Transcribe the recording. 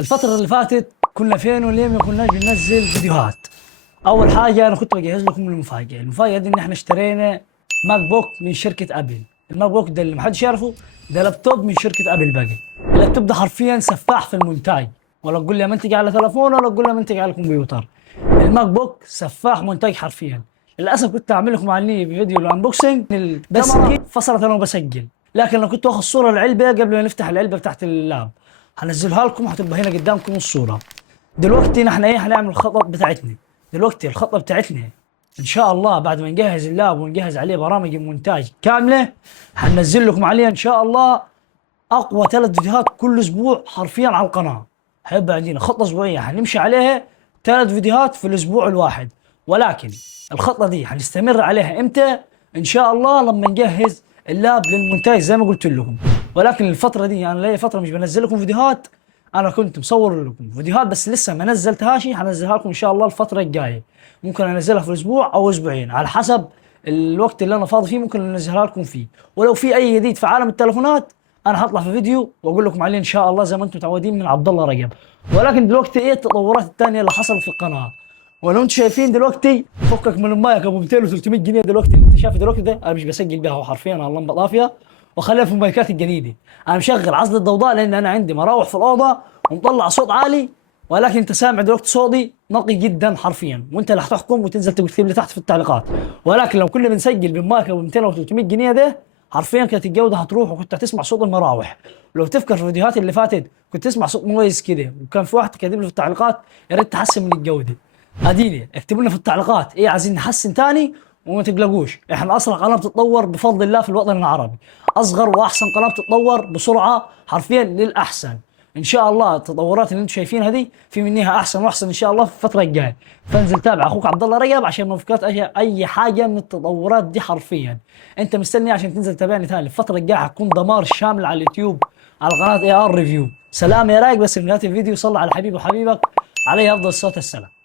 الفترة اللي فاتت كنا فين وليه ما كناش بننزل فيديوهات. أول حاجة أنا كنت بجهز لكم المفاجأة دي إن إحنا اشترينا ماك بوك من شركة أبل. الماك بوك ده اللي محدش يعرفه، ده لابتوب من شركة أبل باقي. اللابتوب ده حرفيا سفاح في المونتاج، ولا تقول لي منتج على تليفون ولا تقول لي منتج على كمبيوتر. الماك بوك سفاح مونتاج حرفيا. للأسف كنت أعمل لكم عليه فيديو الأنبوكسنج بس فصلت أنا وبسجل، لكن أنا كنت واخد صورة العلبة قبل ما نفتح العلبة بتاعت اللاب. هنزلها لكم هتبقى هنا قدامكم الصورة. دلوقتي نحن ايه هنعمل الخطط بتاعتنا. دلوقتي الخطة بتاعتنا ان شاء الله بعد ما نجهز اللاب ونجهز عليه برامج المونتاج كاملة، هننزل لكم عليه ان شاء الله اقوى 3 فيديوهات كل اسبوع حرفيا على القناة. هيبقى عندنا خطة اسبوعية هنمشي عليها 3 فيديوهات في الاسبوع الواحد. ولكن الخطة دي هنستمر عليها امتى؟ ان شاء الله لما نجهز اللاب للمونتاج زي ما قلت لكم. ولكن الفترة دي انا لي فترة مش بنزل لكم فيديوهات. انا كنت مصور لكم فيديوهات بس لسه ما نزلتهاش، هنزلها لكم ان شاء الله الفترة الجاية. ممكن انزلها في اسبوع او اسبوعين على حسب الوقت اللي انا فاضي فيه، ممكن انزلها لكم فيه. ولو في اي جديد في عالم التليفونات انا هطلع في فيديو واقول لكم عليه ان شاء الله زي ما انتم متعودين من عبد الله رجب. ولكن دلوقتي ايه التطورات الثانيه اللي حصلت في القناه؟ ولو انتم شايفين دلوقتي فكك من المايك ابو 200 و300 جنيه دلوقتي اللي انت شايفه دلوقتي ده انا مش بسجل بها، هو حرفيا على اللمبه طافيه وخليها في المايكات الجديده. انا مشغل عزل الضوضاء لان انا عندي مراوح في الاوضه ومطلع صوت عالي، ولكن انت سامع دلوقتي صوتي نقي جدا حرفيا، وانت اللي هتحكم وتنزل تكتب لي تحت في التعليقات. ولكن لو كنا بنسجل بالمايك ابو 200 و 300 جنيه ده حرفيا كانت الجوده هتروح وكنت هتسمع صوت المراوح. ولو تفكر في الفيديوهات اللي فاتت كنت تسمع صوت مميز كده، وكان في واحد كاتب لي في التعليقات يا ريت تحسن من الجوده. اديني اكتبوا لنا في التعليقات ايه عايزين نحسن تاني. وما تقلقوش احنا اصلا قناه بتتطور بفضل الله في الوطن العربي، اصغر واحسن قناه بتتطور بسرعه حرفيا للاحسن. ان شاء الله التطورات اللي انتم شايفينها دي في منها احسن واحسن ان شاء الله في الفتره الجايه. فانزل تابع اخوك عبد الله رجب عشان ما تفوتكش اي حاجه من التطورات دي حرفيا. انت مستني عشان تنزل تتابعني ثاني. الفتره الجايه حتكون دمار شامل على اليوتيوب على قناه AR ريفيو. سلام يا رايق، بس من نهايه الفيديو صلى على حبيبي وحبيبك عليه افضل الصلاه والسلام.